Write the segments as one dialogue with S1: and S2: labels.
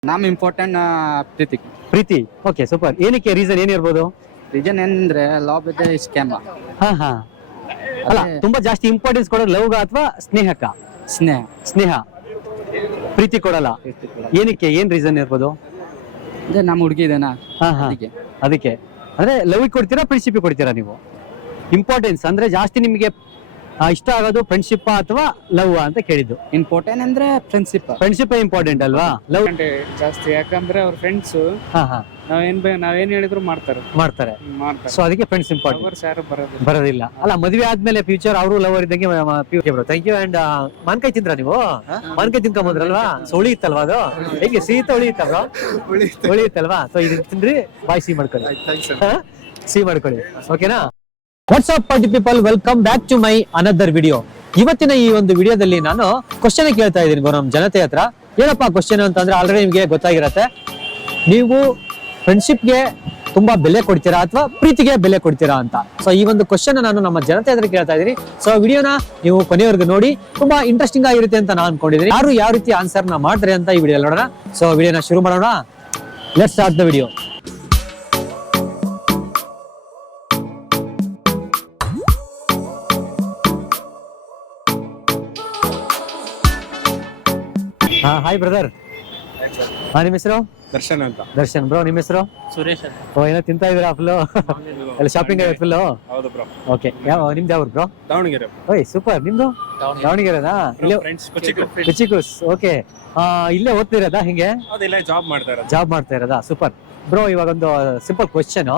S1: ನಮ್ ಇಂಪಾರ್ಟೆಂಟ್ ಪ್ರೀತಿ.
S2: ಪ್ರೀತಿ. Okay super. ಏನಕ್ಕೆ ರೀಸನ್ ಏನಿರ್ಬೋದು?
S1: ರೀಸನ್ ಏನಂದ್ರೆ ಲವ್ ಇದೆ ಸ್ಕ್ಯಾಮ್.
S2: ಹಾ ಅಲ್ಲ, ತುಂಬಾ ಜಾಸ್ತಿ ಇಂಪಾರ್ಟೆನ್ಸ್ ಕೊಡೋದು ಲವ್ಗ ಅಥವಾ ಸ್ನೇಹಕ್ಕ?
S1: ಸ್ನೇಹ.
S2: ಸ್ನೇಹ, ಪ್ರೀತಿ ಕೊಡಲ್ಲ. ಏನಕ್ಕೆ, ಏನ್ ರೀಸನ್ ಇರ್ಬೋದು?
S1: ಅಂದ್ರೆ ನಮ್ಮ ಹುಡುಗಿ ಇದೆನಾ
S2: ಹಾ
S1: ಅದಕ್ಕೆ.
S2: ಅಂದ್ರೆ ಲವ್ ಕೊಡ್ತೀರಾ ಫ್ರೆಂಡ್ಶಿಪ್ ಕೊಡ್ತೀರಾ ನೀವು? ಇಂಪಾರ್ಟೆನ್ಸ್ ಅಂದ್ರೆ ಜಾಸ್ತಿ ನಿಮಗೆ ಇಷ್ಟ ಆಗೋದು ಫ್ರೆಂಡ್ಶಿಪ್ ಅಥವಾ ಲವ್ ಅಂತ ಕೇಳಿದ್ದು.
S1: ಇಂಪಾರ್ಟೆಂಟ್ ಅಂದ್ರೆ
S2: ಫ್ರೆಂಡ್ಶಿಪ್ ಇಂಪಾರ್ಟೆಂಟ್ ಅಲ್ವಾ? ಲವ್
S1: ಜಾಸ್ತಿ, ಯಾಕಂದ್ರೆ ಅವ್ರ ಫ್ರೆಂಡ್ಸ್
S2: ಹಾ
S1: ನಾವೇನ್ ಹೇಳಿದ್ರು ಮಾಡ್ತಾರೆ.
S2: ಸೊ ಅದಕ್ಕೆ ಫ್ರೆಂಡ್ಸ್ ಇಂಪಾರ್ಟೆಂಟ್.
S1: ಯಾರು
S2: ಬರೋದಿಲ್ಲ ಅಲ್ಲ. ಮದುವೆ ಆದ್ಮೇಲೆ ಫ್ಯೂಚರ್ ಅವರು ಲವರ್ ಇದ್ದಂಗೆ. Thank you. ಅಂಡ್ ಮಾನ್ಕಾಯಿ ತಿಂದ್ರ ನೀವು? ಮಾನ್ಕಾಯಿ ತಿನ್ಕೊಂಬಂದ್ರಲ್ವಾ? ಸೊ ಹುಳಿ ಇತ್ತಲ್ವಾ ಅದು? ಹೇಗೆ ಸೀತ ಹುಳಿ ಇತ್ತಲ್ವಾ? ಹುಳಿ ಇತ್ತಲ್ವಾ? ಸೊ ಇದನ್ನ ತಿಂದ್ರಿ, ಬಾಯ್ ಸಿಹಿ ಮಾಡ್ಕೊಳ್ಳಿ. ಸಿಹಿ ಮಾಡ್ಕೊಳ್ಳಿ, ಓಕೆನಾ? WhatsApp party people, welcome back to my another video. ಇವತ್ತಿನ ಈ ಒಂದು ವಿಡಿಯೋದಲ್ಲಿ ನಾನು ಕ್ವಶನ್ ಕೇಳ್ತಾ ಇದ್ದೀನಿ ನಮ್ಮ ಜನತೆ ಹತ್ರ. ಏನಪ್ಪಾ ಕ್ವಶನ್ ಅಂತಂದ್ರೆ ಆಲ್ರೆಡಿ ನಿಮ್ಗೆ ಗೊತ್ತಾಗಿರತ್ತೆ. ನೀವು ಫ್ರೆಂಡ್ಶಿಪ್ಗೆ ತುಂಬಾ ಬೆಲೆ ಕೊಡ್ತೀರಾ ಅಥವಾ ಪ್ರೀತಿಗೆ ಬೆಲೆ ಕೊಡ್ತೀರಾ ಅಂತ. ಸೊ ಈ ಒಂದು ಕ್ವಶನ್ ನಾನು ನಮ್ಮ ಜನತೆ ಹತ್ರ ಕೇಳ್ತಾ ಇದ್ದೀನಿ. ಸೊ ವಿಡಿಯೋನ ನೀವು ಕೊನೆಯವರೆಗೂ ನೋಡಿ, ತುಂಬಾ ಇಂಟ್ರೆಸ್ಟಿಂಗ್ ಆಗಿರುತ್ತೆ ಅಂತ ನಾನು ಅನ್ಕೊಂಡಿದ್ದೀನಿ. ಯಾರು ಯಾವ ರೀತಿ ಆನ್ಸರ್ ನ ಮಾಡ್ತಾರೆ ಅಂತ ಈ ವಿಡಿಯೋ ನೋಡೋಣ. ಸೊ ವಿಡಿಯೋನ ಶುರು ಮಾಡೋಣ. Let's start the video. Hi brother. ನಿಮ್ಮ ಹೆಸರು?
S3: ದರ್ಶನ್ ಅಂತ.
S2: ದರ್ಶನ್ ಬ್ರೋ. ನಿಮ್ಮ ಹೆಸರು?
S1: ಸುರೇಶ್.
S2: ಓ, ಏನೋ ತಿಂತಾ ಇದೀರಾ ಫುಲ್? ಎಲ್ಲ ಶಾಪಿಂಗ್ ಆಗಿದೆ ಫುಲ್?
S3: ಹೌದು ಬ್ರೋ.
S2: ಓಕೆ. ನಿಮ್ದು ಯಾವ್ದು ಬ್ರೋ?
S3: ದಾವಣಗೆರೆ.
S2: ಓಯ್ ಸೂಪರ್. ನಿಮ್ದು ದಾವಣಗೆರೆನಾ? ಇಲ್ಲೇ
S3: ಫ್ರೆಂಡ್ಸ್ ಕುಚಿಕು.
S2: ಕುಚಿಕುಸ್. ಓಕೆ. ಇಲ್ಲೇ ಓದ್ತಿರೋದಾ ಹಿಂಗೆ?
S3: ಹೌದು, ಇಲ್ಲೇ ಜಾಬ್ ಮಾಡ್ತಾ ಇರೋದು.
S2: ಜಾಬ್ ಮಾಡ್ತಾ ಇರೋದಾ? Super bro. ಇವಾಗ ಒಂದು ಸಿಂಪಲ್ ಕ್ವಶನ್.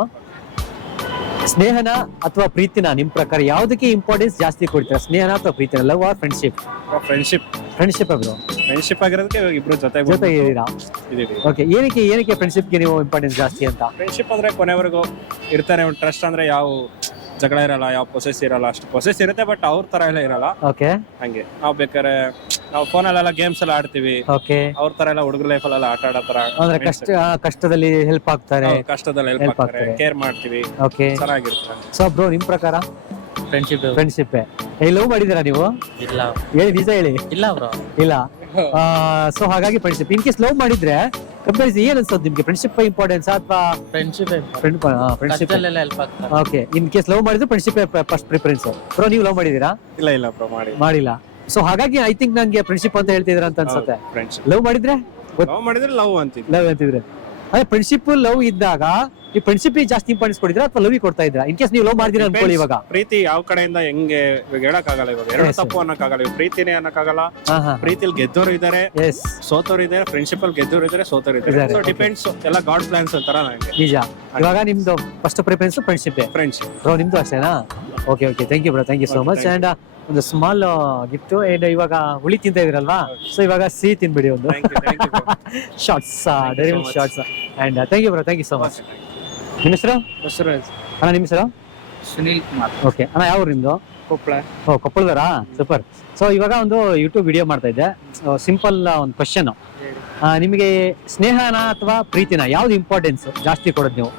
S2: ಸ್ನೇಹನ ಅಥವಾ ಪ್ರೀತಿನ ನಿಮ್ ಪ್ರಕಾರ ಯಾವ್ದಕ್ಕೆ ಇಂಪಾರ್ಟೆನ್ಸ್ ಜಾಸ್ತಿ ಕೊಡ್ತೀರಾ? ಸ್ನೇಹನ ಅಥವಾ ಪ್ರೀತಿನ? Love or friendship?
S3: Friendship.
S2: Friendship bro.
S3: Friendship ಆಗಿರೋದಕ್ಕೆ ಇವಾಗ ಇಬ್ರು
S2: ಜೊತೆಗಿದ್ದೀರಾ?
S3: ಇದೀವಿ.
S2: ಓಕೆ. ಏನಕ್ಕೆ ಫ್ರೆಂಡ್ಶಿಪ್ಗೆ ನೀವು ಇಂಪಾರ್ಟೆನ್ಸ್ ಜಾಸ್ತಿ ಅಂತ?
S3: ಫ್ರೆಂಡ್ಶಿಪ್ ಅಂದ್ರೆ ಕೊನೆವರೆಗೂ ಇರ್ತಾನೆ. ಒಂದು ಟ್ರಸ್ಟ್ ಅಂದ್ರೆ ಯಾವ ಜಗಳ ಇರಲ್ಲ, ಯಾವ ಪೊಸೆಸ್ ಇರಲ್ಲ. ಅಷ್ಟು ಪೊಸೆಸ್ ಇರುತ್ತೆ, ಬಟ್ ಅವ್ರ ತರ ಎಲ್ಲ ಇರಲ್ಲ.
S2: ಓಕೆ.
S3: ಹಂಗೆ ನಾವು ಬೇಕಾದ್ರೆ ನಾವು ಫೋನಲ್ಲೆಲ್ಲ ಗೇಮ್ಸ್ ಎಲ್ಲ ಆಡ್ತೀವಿ.
S2: ಓಕೆ.
S3: ಅವ್ರ ತರ ಎಲ್ಲ ಹುಡುಗರ ಲೈಫಲ್ಲೆಲ್ಲ ಆಟ ಆಡೋ ತರ.
S2: ಅಂದ್ರೆ ಕಷ್ಟದಲ್ಲಿ ಹೆಲ್ಪ್ ಆಗ್ತಾರೆ,
S3: ಕಷ್ಟದಲ್ಲಿ ಹೆಲ್ಪ್ ಆಗ್ತಾರೆ, ಕೇರ್ ಮಾಡ್ತೀವಿ.
S2: ಓಕೆ,
S3: ಚೆನ್ನಾಗಿರುತ್ತೆ.
S2: ಸೊ ಬ್ರೋ ನಿಮ್ ಪ್ರಕಾರ? ಫ್ರೆಂಡ್ಶಿಪ್. ಲವ್ ಮಾಡಿದೀರಾ ನೀವು?
S1: ಇಲ್ಲ.
S2: ಹೇಳಿ, ನಿಜ ಹೇಳಿ.
S1: ಇಲ್ಲ ಬ್ರೋ.
S2: ಇಲ್ಲ. ಸೊ ಹಾಗಾಗಿ ಫ್ರೆಂಡ್ಶಿಪ್. ಇನ್ ಕೇಸ್ ಲವ್ ಮಾಡಿದ್ರೆ ಕಂಪೇರಿಸಿ ಏನ್ ಅನ್ಸೋದು ನಿಮ್ಗೆ? ಫ್ರೆಂಡ್ಶಿಪ್ ಇಂಪಾರ್ಟೆನ್ಸ್ ಅಥವಾ
S1: ಫ್ರೆಂಡ್ಶಿಪ್
S2: ಫ್ರೆಂಡ್ಶಿಪ್?
S1: ಹೆಲ್ಪ್ ಆಗ್ತಾರೆ.
S2: ಓಕೆ. ಇನ್ ಕೇಸ್ ಲವ್ ಮಾಡಿದ್ರೆ ಫ್ರೆಂಡ್ಶಿಪ್ ಫಸ್ಟ್ ಪ್ರಿಫರೆನ್ಸ್. ಬ್ರೋ ನೀವು ಲವ್ ಮಾಡಿದೀರಾ?
S3: ಇಲ್ಲ ಬ್ರೋ,
S2: ಮಾಡಿಲ್ಲ. ಸೊ ಹಾಗಾಗಿ ಐ ಥಿಂಕ್ ನಂಗೆ ಫ್ರೆಂಡ್ಶಿಪ್ ಅಂತ ಹೇಳ್ತಿದ್ರ ಅಂತ ಅನ್ಸುತ್ತೆ.
S3: ಫ್ರೆಂಡ್ಶಿಪ್.
S2: ಲವ್ ಮಾಡಿದ್ರೆ
S3: ಲವ್ ಅಂತಿದ್ವಿ.
S2: ಲವ್ ಅಂತಿದ್ರೆ ಅದೇ ಫ್ರೆಂಡ್ಶಿಪ್ ಲವ್ ಇದ್ದಾಗ ಈ ಫ್ರೆಂಡ್ಶಿಪ್ ಜಾಸ್ತಿ ಇಂಪಾರ್ಟೆನ್ಸ್ ಕೊಡಿದ್ರಾ ಅಥವಾ ಲವ್ ಕೊಡ್ತಾ ಇದ್ರಾ? ಇನ್ ಕೇಸ್ ನೀವು ಲವ್ ಮಾಡಿದಿರಾ ಅನ್ಕೊಳ್ಳಿ. ಇವಾಗ
S3: ಪ್ರೀತಿ ಯಾವ ಕಡೆಯಿಂದ ಹೆಂಗೆ ಇವಾಗ ಹೇಳಕ್ಕಾಗಲ್ಲ. ಇವಾಗ ಎರಡು ತಪ್ಪು ಅನ್ನಕ್ಕಾಗಲ್ಲ. ಇವಾಗ ಪ್ರೀತಿನೇ ಅನ್ನಕ್ಕಾಗಲ್ಲ. ಪ್ರೀತಿಲಿ ಗೆದ್ದೋರು ಇದಾರೆ, ಸೋತೋರು ಇದಾರೆ. ಫ್ರೆಂಡ್ಶಿಪ್ ಅಲ್ಲಿ ಗೆದ್ದೋರು ಇದಾರೆ, ಸೋತೋರು ಇದಾರೆ. So depends. ಎಲ್ಲ ಗಾಡ್ ಪ್ಲಾನ್ಸ್ ಅಂತಾರ ನಂಗೆ.
S2: ನಿಜ. ಇವಾಗ ನಿಮ್ದು ಫಸ್ಟ್ ಪ್ರಿಫರೆನ್ಸ್ ಫ್ರೆಂಡ್ಶಿಪ್. ಬ್ರೋ ನಿಮ್ದು ಅಷ್ಟೇನಾ? Okay. Thank you bro. Thank you so much. And ಒಂದು ಸ್ಮಾಲ್ ಗಿಫ್ಟ್. ಅಂಡ್ ಇವಾಗ ಹುಳಿ ತಿಂತ ಇದ್ರಲ್ವಾ, ಸೊ ಇವಾಗ ಸಿಹಿ ತಿನ್ಬಿಡಿ ಒಂದು shots, Dairy Milk shots. And thank you bro. Thank you so much. ನಿಮ್ಮ ಹೆಸರು?
S1: ಬಸವರಾಜ್.
S2: ಅಣ್ಣ ನಿಮ್ಮ ಹೆಸರು?
S1: ಸುನೀಲ್ ಕುಮಾರ್.
S2: ಓಕೆ ಅಣ್ಣ, ಯಾವ ನಿಮ್ದು?
S1: ಕೊಪ್ಪಳ.
S2: ಓ, ಕೊಪ್ಪಳದರಾ? ಸೂಪರ್. ಸೊ ಇವಾಗ ಒಂದು ಯೂಟ್ಯೂಬ್ ವಿಡಿಯೋ ಮಾಡ್ತಾ ಇದ್ದೆ. ಸಿಂಪಲ್ ಒಂದು ಕ್ವಶನ್. ನಿಮಗೆ ಸ್ನೇಹನ ಅಥವಾ ಪ್ರೀತಿನ ಯಾವ್ದು ಇಂಪಾರ್ಟೆನ್ಸ್ ಜಾಸ್ತಿ ಕೊಡೋದು ನೀವು?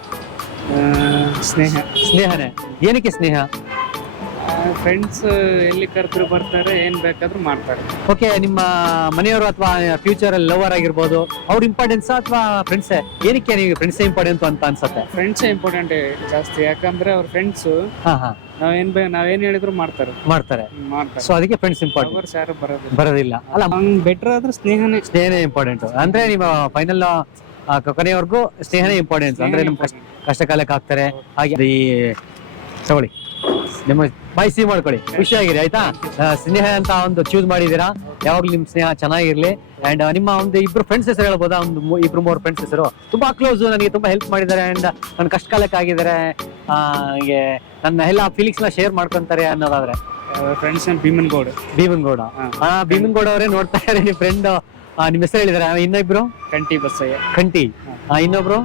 S2: ಸ್ನೇಹನೇ. ಏನಕ್ಕೆ ಸ್ನೇಹ?
S1: ಫ್ರೆಂಡ್ಸ್ ಎಲ್ಲಿ ಕರೆದ್ರು ಬರ್ತಾರೆ, ಏನ್ ಬೇಕಾದ್ರೂ ಮಾಡ್ತಾರೆ.
S2: ಓಕೆ. ನಿಮ್ಮ ಮನೆಯವರು ಅಥವಾ ಫ್ಯೂಚರ್ ಅಲ್ಲಿ ಲವರ್ ಆಗಿರ್ಬೋದು, ಅವ್ರ ಇಂಪಾರ್ಟೆನ್ಸ್ ಅಥವಾ ಫ್ರೆಂಡ್ಸ್? ಏನಕ್ಕೆ ನೀವು ಫ್ರೆಂಡ್ಸ್ ಇಂಪಾರ್ಟೆಂಟ್ ಅಂತ ಅನ್ಸುತ್ತೆ?
S1: ಫ್ರೆಂಡ್ಸ್ ಇಂಪಾರ್ಟೆಂಟ್ ಜಾಸ್ತಿ, ಯಾಕಂದ್ರೆ ಅವ್ರ ಫ್ರೆಂಡ್ಸ್ ನಾವೇನ್ ಹೇಳಿದ್ರು ಮಾಡ್ತಾರೆ.
S2: ಸೊ ಅದಕ್ಕೆ ಫ್ರೆಂಡ್ಸ್ ಇಂಪಾರ್ಟೆಂಟ್.
S1: ಯಾರು
S2: ಬರೋದಿಲ್ಲ ಅಲ್ಲ.
S1: ಬೆಟರ್ ಆದ್ರೆ ಸ್ನೇಹನೇ
S2: ಇಂಪಾರ್ಟೆಂಟ್. ಅಂದ್ರೆ ನಿಮ್ಮ ಫೈನಲ್ ಕೊನೆಯವರೆಗೂ ಸ್ನೇಹನೇ ಇಂಪಾರ್ಟೆಂಟ್. ಅಂದ್ರೆ ನಿಮ್ ಕಷ್ಟ ಕಾಲಕ್ಕೆ ಆಗ್ತಾರೆ. ಹಾಗೆ ತಗೊಳ್ಳಿ, ನಿಮ್ಮ ಬಾಯ್ ಸಿಹಿ ಮಾಡ್ಕೊಳ್ಳಿ, ಖುಷಿಯಾಗಿರಿ ಆಯ್ತಾ? ಸ್ನೇಹ ಅಂತ ಒಂದು ಚೂಸ್ ಮಾಡಿದೀರಾ. ಯಾವಾಗ್ಲೂ ನಿಮ್ ಸ್ನೇಹ ಚೆನ್ನಾಗಿರ್ಲಿ. ಅಂಡ್ ನಿಮ್ಮ ಒಂದು ಇಬ್ರು ಫ್ರೆಂಡ್ಸ್ ಹೆಸರು ಹೇಳ್ಬೋದಾ? ಒಂದು 2-3 ಫ್ರೆಂಡ್ಸ್ ಹೆಸರು ತುಂಬಾ ಕ್ಲೋಸ್, ನನಗೆ ತುಂಬಾ ಹೆಲ್ಪ್ ಮಾಡಿದ್ದಾರೆ. ಅಂಡ್ ನನ್ನ ಕಷ್ಟ ಕಾಲಕ್ಕೆ ಆಗಿದ್ದಾರೆ, ಹಾಗೆ ನನ್ನ ಎಲ್ಲ ಫೀಲಿಂಗ್ಸ್ ನ ಶೇರ್ ಮಾಡ್ಕೊಂತಾರೆ ಅನ್ನೋದಾದ್ರೆ?
S1: ಫ್ರೆಂಡ್ಸ್ ಭೀಮನ್ಗೌಡ.
S2: ಭೀಮನ್ಗೌಡ ಅವರೇ ನೋಡ್ತಾ ಇದ್ದಾರೆ. ನಿಮ್ ಫ್ರೆಂಡ್ ನಿಮ್ ಹೆಸರು ಹೇಳಿದಾರೆ. ಇನ್ನೊಬ್ರು?
S1: ಕಂಟಿ ಬಸಯ್ಯ.
S2: ಕಂಟಿ. ಇನ್ನೊಬ್ರು?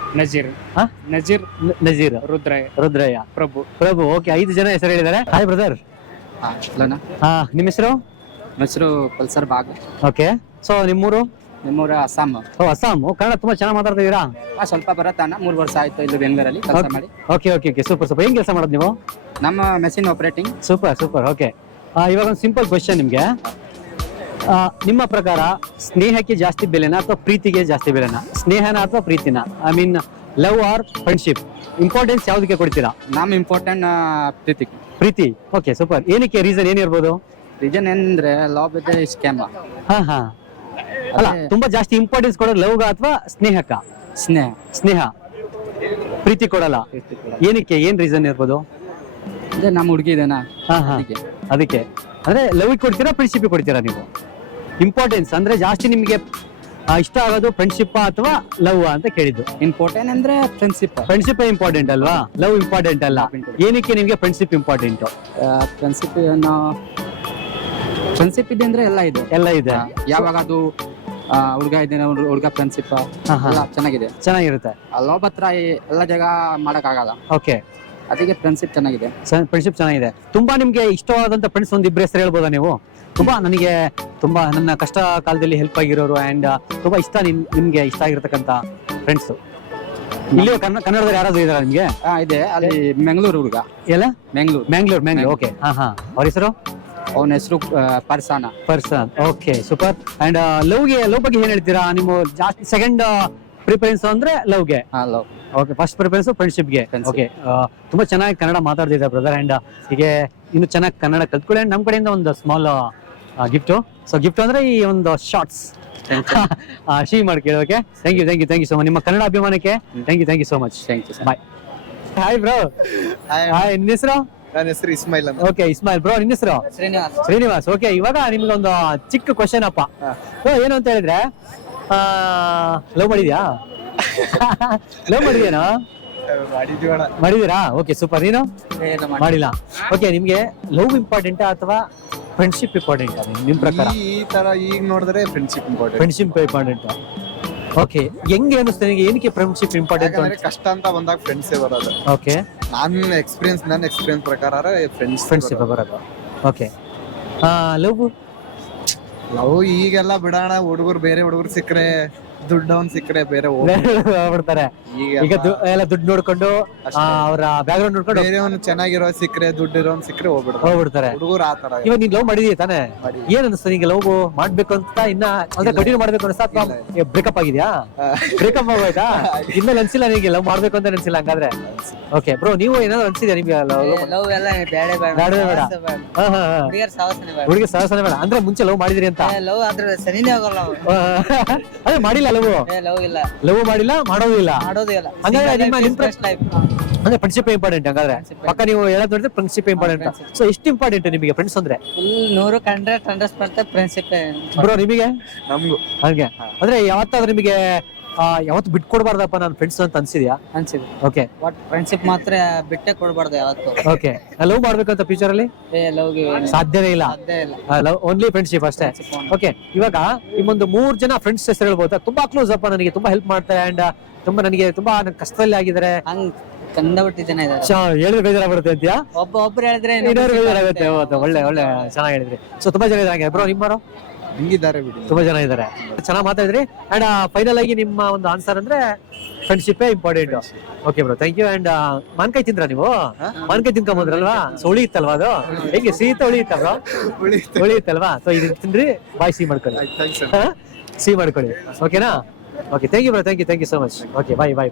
S1: ನಜೀರ್.
S2: ರುದ್ರಯ್ಯ. ಪ್ರಭು. ಓಕೆ, 5 ಜನ ಹೆಸರು ಹೇಳಿದ್ದಾರೆ. Hi brother. ನಿಮ್ಮ ಹೆಸರು?
S1: ಹೆಸರು ಪಲ್ಸರ್ ಬಾಗ್.
S2: ಓಕೆ. ಸೊ ನಿಮ್ಮೂರು?
S1: ನಿಮ್ಮೂರ ಅಸ್ಸಾಂ.
S2: ಅಸ್ಸಾಂ. ಕನ್ನಡ ತುಂಬಾ ಚೆನ್ನಾಗಿ ಮಾತಾಡ್ತಿದ್ದೀರಾ.
S1: ಸ್ವಲ್ಪ ಬರತ್ತಾನ. 3 ವರ್ಷ ಆಯ್ತು ಇಲ್ಲಿ ಬೆಂಗಳೂರಲ್ಲಿ ಕೆಲಸ ಮಾಡಿ.
S2: ಓಕೆ. ಸೂಪರ್. ಏನ್ ಕೆಲಸ ಮಾಡೋದು ನೀವು?
S1: ನಮ್ಮ ಮೆಷಿನ್ ಆಪರೇಟಿಂಗ್.
S2: ಸೂಪರ್. ಓಕೆ. ಇವಾಗ ಒಂದು ಸಿಂಪಲ್ ಕ್ವಶನ್ ನಿಮ್ಗೆ. ನಿಮ್ಮ ಪ್ರಕಾರ ಸ್ನೇಹಕ್ಕೆ ಜಾಸ್ತಿ ಬೆಲೆನಾ ಅಥವಾ ಪ್ರೀತಿಗೆ ಜಾಸ್ತಿ ಬೆಲೆನಾ? ಸ್ನೇಹನ ಅಥವಾ ಪ್ರೀತಿನ? I mean love or friendship, importance ಯಾವ್ದಕ್ಕೆ ಕೊಡ್ತೀರಾ?
S1: ನಮ್ ಇಂಪಾರ್ಟೆಂಟ್ ಪ್ರೀತಿ.
S2: ಪ್ರೀತಿ. Okay, super. ಏನಕ್ಕೆ ರೀಸನ್ ಏನಿರ್ಬೋದು?
S1: ರೀಸನ್ ಏನಂದ್ರೆ ಲವ್ ಇದೆ ಸ್ಕ್ಯಾಮ್.
S2: ಹಾ ಹಾ ಅಲ್ಲ, ತುಂಬಾ ಜಾಸ್ತಿ ಇಂಪಾರ್ಟೆನ್ಸ್ ಕೊಡೋದು ಲವ್ಗ ಅಥವಾ ಸ್ನೇಹಕ್ಕ?
S1: ಸ್ನೇಹ.
S2: ಸ್ನೇಹ, ಪ್ರೀತಿ ಕೊಡಲ್ಲ. ಏನಕ್ಕೆ, ಏನ್ ರೀಸನ್ ಇರ್ಬೋದು?
S1: ಅದೇ ನಮ್ಮ ಹುಡುಗಿ ಇದೆನಾ
S2: ಹಾ ಹಾ ಅದಕ್ಕೆ. ಅಂದ್ರೆ ಲವ್ ಕೊಡ್ತೀರಾ ಫ್ರೆಂಡ್ಶಿಪ್ ಕೊಡ್ತೀರಾ ನೀವು? ಇಂಪಾರ್ಟೆನ್ಸ್ ಅಂದ್ರೆ ಜಾಸ್ತಿ ನಿಮ್ಗೆ ಇಷ್ಟ ಆಗೋದು ಫ್ರೆಂಡ್ಶಿಪ್ ಅಥವಾ ಲವ್ ಅಂತ ಕೇಳಿದ್ದು.
S1: ಇಂಪಾರ್ಟೆಂಟ್ ಅಂದ್ರೆ ಫ್ರೆಂಡ್ಶಿಪ್.
S2: ಫ್ರೆಂಡ್ಶಿಪ್ ಇಂಪಾರ್ಟೆಂಟ್ ಅಲ್ವಾ, ಲವ್ ಇಂಪಾರ್ಟೆಂಟ್ ಅಲ್ಲ. ಏನಕ್ಕೆ ನಿಮ್ಗೆ ಫ್ರೆಂಡ್ಶಿಪ್ ಇಂಪಾರ್ಟೆಂಟ್?
S1: ಫ್ರೆಂಡ್ಶಿಪ್ ಫ್ರೆಂಡ್ಶಿಪ್ ಇದೆ ಅಂದ್ರೆ ಎಲ್ಲ ಇದೆ.
S2: ಎಲ್ಲ ಇದೆ.
S1: ಯಾವಾಗ ಅದು ಹುಡುಗ ಇದೆ, ಹುಡುಗ ಫ್ರೆಂಡ್ಶಿಪ್ ಎಲ್ಲ ಚೆನ್ನಾಗಿದೆ,
S2: ಚೆನ್ನಾಗಿರುತ್ತೆ.
S1: ಲವ್ ಹತ್ರ ಎಲ್ಲ ಜಾಗ ಮಾಡಕ್ ಆಗಲ್ಲ.
S2: ಓಕೆ,
S1: ಅದಕ್ಕೆ ಫ್ರೆಂಡ್ಶಿಪ್ ಚೆನ್ನಾಗಿದೆ.
S2: ಫ್ರೆಂಡ್ಶಿಪ್ ಚೆನ್ನಾಗಿದೆ. ತುಂಬಾ ನಿಮ್ಗೆ ಇಷ್ಟವಾದಂತ ಫ್ರೆಂಡ್ಸ್ ಒಂದ್ ಇಬ್ಬರು ಹೆಸರು ಹೇಳ್ಬೋದಾ ನೀವು? ತುಂಬಾ ನನಗೆ ತುಂಬಾ ನನ್ನ ಕಷ್ಟ ಕಾಲದಲ್ಲಿ ಹೆಲ್ಪ್ ಆಗಿರೋರು ಅಂಡ್ ತುಂಬಾ ಇಷ್ಟ ನಿಮ್ಗೆ ಇಷ್ಟ ಆಗಿರ್ತಕ್ಕಂಥ ಫ್ರೆಂಡ್ಸ್ ಇಲ್ಲಿ ಕನ್ನಡದಲ್ಲಿ ಯಾರಾದ್ರೂ ಇದಾರ ನಿಮ್ಗೆ?
S1: ಇದೆ, ಅಲ್ಲಿ ಮ್ಯಾಂಗ್ಳೂರ್ ಹುಡುಗ.
S2: ಎಲ್ಲ
S1: ಮ್ಯಾಂಗ್ಳೂರ್.
S2: ಓಕೆ. ಹಾ ಹಾ ಅವ್ರ ಹೆಸರು?
S1: ಅವನ ಹೆಸರು person. Okay, super. And love ಬಗ್ಗೆ ಏನ್ ಹೇಳ್ತೀರಾ? ನೀವು ಜಾಸ್ತಿ ಸೆಕೆಂಡ್ ಪ್ರಿಫರೆನ್ಸ್ ಅಂದ್ರೆ ಲವ್ಗೆ? ಲವ್.
S2: ಓಕೆ, ಫಸ್ಟ್ ಪ್ರಿಫರೆನ್ಸ್ ಫ್ರೆಂಡ್ಶಿಪ್ಗೆ. ಓಕೆ, ತುಂಬಾ ಚೆನ್ನಾಗಿ ಕನ್ನಡ ಮಾತಾಡ್ತಿದ್ದಾರೆ ಬ್ರದರ್. ಅಂಡ್ ಹೀಗೆ ಇನ್ನು ಚೆನ್ನಾಗಿ ಕನ್ನಡ ಕಲ್ತ್ಕೊಳ್ಳಿ. ಅಂಡ್ ನಮ್ಮ ಕಡೆಯಿಂದ ಒಂದು ಸ್ಮಾಲ್ ಗಿಫ್ಟ್. ಸೊ ಗಿಫ್ಟ್ ಅಂದ್ರೆ ಈ ಒಂದು ಶಾರ್ಟ್ಸ್ ಶೀ ಮಾಡ್ಕೊಳ್ಳಿ. Okay, thank you so much. ನಿಮ್ಮ ಕನ್ನಡ ಅಭಿಮಾನಕ್ಕೆ thank you so much. Bye. Hi bro. Hi, ನಿನ್ನ ಹೆಸರು?
S4: ನನ್ನ ಹೆಸರು ಇಸ್ಮಾಯಿಲ್ ಅಂತ.
S2: ಓಕೆ, ಇಸ್ಮಾಯಿಲ್. ಬ್ರೋ, ನಿನ್ನ ಹೆಸರು? ಶ್ರೀನಿವಾಸ್. ಓಕೆ, ಇವಾಗ ನಿಮ್ಗೆ ಒಂದು ಚಿಕ್ಕ ಕ್ವಶನ್ ಅಪ್ಪ. ಏನು ಅಂತ ಹೇಳಿದ್ರೆ, ಲವ್ ಮಾಡಿದ್ಯಾ? ಲವ್ ಮಾಡಿದ್ಯಾನೋ? ಮಾಡಿದೀರಾ? Okay, super. ನೀನು ಮಾಡಿಲ್ಲ? ಓಕೆ, ನಿಮ್ಗೆ ಲವ್ ಇಂಪಾರ್ಟೆಂಟ್ ಅಥವಾ ಫ್ರೆಂಡ್ಶಿಪ್ ಇಂಪಾರ್ಟೆಂಟ್ ನಿಮ್ ಪ್ರಕಾರ?
S4: ಈ ತರ ಈಗ ನೋಡಿದ್ರೆ friendship important.
S2: Friendship important. Okay, ಹೆಂಗೆ ಅನಿಸ್ತಾ ನಿಮಗೆ? ಏನಕ್ಕೆ ಫ್ರೆಂಡ್ಶಿಪ್ ಇಂಪಾರ್ಟೆಂಟ್?
S4: ಕಷ್ಟ ಅಂತ ಬಂದಾಗ ಫ್ರೆಂಡ್ಸ್ ಬರೋದು.
S2: ಓಕೆ,
S4: ನನ್ನ ಎಕ್ಸ್ಪೀರಿಯನ್ಸ್ ಪ್ರಕಾರ
S2: ಫ್ರೆಂಡ್ಶಿಪ್ ಬರೋದು. ಓಕೆ,
S4: ನಾವು ಈಗೆಲ್ಲ ಬಿಡೋಣ, ಹುಡುಗರು ಬೇರೆ ಹುಡುಗರು ಸಿಕ್ಕರೆ, ದುಡ್ಡವನ್ ಸಿಕ್ಕರೆ ಬೇರೆ
S2: ಹೋಗ್ಬಿಡ್ತಾರೆ. ಈಗ ಎಲ್ಲ ದುಡ್ಡು ನೋಡ್ಕೊಂಡು ಅವರ ಬ್ಯಾಕ್ಗ್ರೌಂಡ್ ನೋಡ್ಕೊಂಡು
S4: ಬೇರೆಯವನು ಚೆನ್ನಾಗಿರೋ ಸಿಕ್ಕರೆ, ದುಡ್ಡಿರೋನ್ ಸಿಕ್ಕರೆ
S2: ಹೋಗ್ಬಿಡ್ತಾರೆ
S4: ಹುಡುಗರು. ಆತರ
S2: ಇವಾಗ ನೀನ್ ಲವ್ ಮಾಡಿದೀಯ ತಾನೆ? ಏನ್ ಅನಿಸ್ತು ನಿಂಗೆ? ಲವ್ ಮಾಡ್ಬೇಕು ಅಂತ ಇನ್ನ ಅಂದ್ರೆ ಕಂಟಿನ್ಯೂ ಮಾಡ್ಬೇಕು ಅನಿಸ್ತಾ ಅಥವಾ ಬ್ರೇಕಪ್ ಆಗಿದ್ಯಾ? ಬ್ರೇಕಪ್ ಆಗೋಯ್ತಾ? ಇನ್ಮೇಲೆ ಅನ್ಸಿಲ್ಲ ನಿಂಗೆ ಲವ್ ಮಾಡ್ಬೇಕು ಅಂತ ಅನ್ಸಿಲ್ಲ ಹಂಗಾದ್ರೆ? ಓಕೆ ಬ್ರೋ, ನೀವು ಏನಾದ್ರು ಅನ್ಸಿದ್ಯಾ ನಿಮ್ಗೆ? ಹುಡುಗಿ ಸಹಸನೆ ಬೇಡ ಅಂದ್ರೆ ಮುಂಚೆ ಲವ್ ಮಾಡಿದ್ರಿ ಅಂತ? ಅದೇ ಮಾಡಿಲ್ಲ. ಲವ್ ಮಾಡಿಲ್ಲ, ಮಾಡೋದಿಲ್ಲ. ಅಂದ್ರೆ ಫ್ರೆಂಡ್ಶಿಪ್ ಇಂಪಾರ್ಟೆಂಟ್ ಹಂಗಾದ್ರೆ? ಪಕ್ಕ ನೀವು ಹೇಳೋದ್ ನೋಡಿದ್ರೆ ಫ್ರೆಂಡ್ಶಿಪ್ ಇಂಪಾರ್ಟೆಂಟ್. ಸೊ ಎಷ್ಟು ಇಂಪಾರ್ಟೆಂಟ್ ನಿಮಗೆ ಫ್ರೆಂಡ್ಸ್ ಅಂದ್ರೆ?
S5: 100% ಫ್ರೆಂಡ್ಶಿಪ್.
S2: ಬ್ರೋ, ನಿಮಗೆ?
S4: ನಮ್ಗೂ
S2: ಹಂಗೆ ಅಂದ್ರೆ ಯಾವತ್ತಾದ್ರೂ ನಿಮಗೆ ಯಾವತ್ತು ಬಿಟ್ಕೊಡ್ಬಾರ್ದಪ್ಪ ನನ್ನ ಫ್ರೆಂಡ್ಸ್ ಅಂತ ಅನ್ಸಿದ್ಯಾ?
S5: ಅನ್ಸಿದೆ.
S2: ಓಕೆ,
S5: ಬಟ್ ಫ್ರೆಂಡ್ಶಿಪ್ ಮಾತ್ರ ಬಿಟ್ಟೆ ಕೊಡ್ಬಾರ್ದು ಯಾವತ್ತು.
S2: ಓಕೆ, ಲವ್ ಮಾಡ್ಬೇಕಂತ ಫ್ಯೂಚರ್ ಅಲ್ಲಿ ಸಾಧ್ಯನೇ ಇಲ್ಲ. ಲವ್ ಓನ್ಲಿ ಫ್ರೆಂಡ್ಶಿಪ್ ಅಷ್ಟೇ. ಓಕೆ, ಇವಾಗ ನಿಮ್ಮೊಂದು 3 ಜನ ಫ್ರೆಂಡ್ಸ್ ಹೆಸರು ಹೇಳ್ಬೋದಾ? ತುಂಬಾ ಕ್ಲೋಸ್ ಅಪ್ಪ, ನನಗೆ ತುಂಬಾ ಹೆಲ್ಪ್ ಮಾಡ್ತಾರೆ ಅಂಡ್ ತುಂಬಾ ನನಗೆ ತುಂಬಾ ಕಷ್ಟದಲ್ಲಿ ಆಗಿದ್ದಾರೆ.
S5: ಕಂಡಬಿಟ್ಟು ಜನ ಇದ್ದಾರೆ.
S2: ಹೇಳಿದ್ರೆ ಬೇಜಾರಾಗ್ಬಿಡುತ್ತೆ ಅಂತೀಯಾ?
S5: ಒಬ್ರು ಹೇಳಿದ್ರೆ
S2: ಬೇಜಾರಾಗುತ್ತೆ. ಒಳ್ಳೆ ಚೆನ್ನಾಗಿ ಹೇಳಿದ್ರಿ. ಸೊ ತುಂಬಾ ಜನ ಇದ್ದಾರೆ ಬ್ರೋ. ನಿಮ್ಮರು
S4: ಹಿಂಗಿದ್ದಾರೆ ಬಿಡಿ,
S2: ತುಂಬಾ ಜನ ಇದ್ದಾರೆ. ಚೆನ್ನಾಗಿ ಮಾತಾಡಿದ್ರಿ. ಅಂಡ್ ಫೈನಲ್ ಆಗಿ ನಿಮ್ಮ ಒಂದು ಆನ್ಸರ್ ಅಂದ್ರೆ friendship important. Okay bro, thank you. And ಮಾನ್ಕಾಯಿ ತಿಂದ್ರ ನೀವು? ಮಾನ್ಕಾಯಿ ತಿನ್ಕೊಂಬಂದ್ರಲ್ವಾ? ಸೊ ಉಳಿ ಇತ್ತಲ್ವಾ ಅದು? ಹೇಗೆ ಸೀತ ಉಳಿ ಇತ್ತ ಬ್ರೋ? ಉಳಿ ಇತ್ತಲ್ವಾ? ಸೊ ಇದನ್ನ ತಿನ್ರಿ, ಬಾಯ್ ಸಿಹಿ ಮಾಡ್ಕೊಳ್ಳಿ. ಸಿಹಿ ಮಾಡ್ಕೊಳ್ಳಿ. ಓಕೆನಾ? Okay, thank you bro. Thank you so much. Okay, bye.